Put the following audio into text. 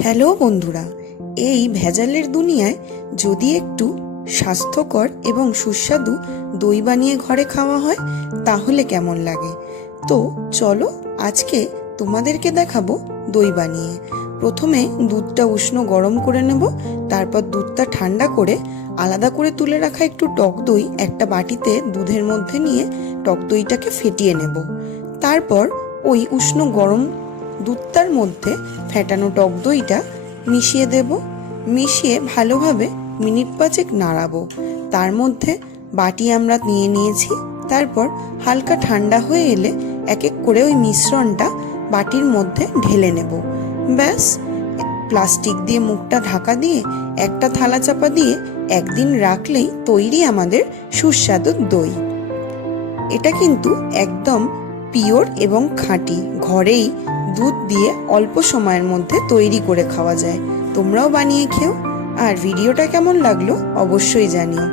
Hello বন্ধুরা, এই ভেজালের দুনিয়ায় যদি একটু স্বাস্থ্যকর এবং সুস্বাদু দই বানিয়ে ঘরে খাওয়া হয় তাহলে কেমন লাগে। তো চলো আজকে তোমাদেরকে দেখাবো দই বানিয়ে। প্রথমে দুধটা উষ্ণ গরম করে নেব, তারপর দুধটা ঠান্ডা করে আলাদা করে তুলে রাখা একটু টক দই একটা বাটিতে দুধের মধ্যে নিয়ে টক দইটাকে ফেটিয়ে নেব। তারপর ওই উষ্ণ গরম দুধটার মধ্যে ফেটানো টক দইটা মিশিয়ে দেব। মিশিয়ে ভালোভাবে মিনিট পাঁচেক নাড়াবো। তার মধ্যে বাটি আমরা নিয়ে নিয়েছি। তারপর হালকা ঠান্ডা হয়ে এলে এক এক করে ওই মিশ্রণটা বাটির মধ্যে ঢেলে নেব। ব্যাস, প্লাস্টিক দিয়ে মুখটা ঢাকা দিয়ে একটা থালা চাপা দিয়ে একদিন রাখলেই তৈরি আমাদের সুস্বাদু দই। এটা কিন্তু একদম পিওর এবং খাঁটি, ঘরেই দুধ দিয়ে অল্প সময়ের মধ্যে তৈরি করে খাওয়া যায়। তোমরাও বানিয়ে খেও। আর ভিডিওটা কেমন লাগলো অবশ্যই জানিও।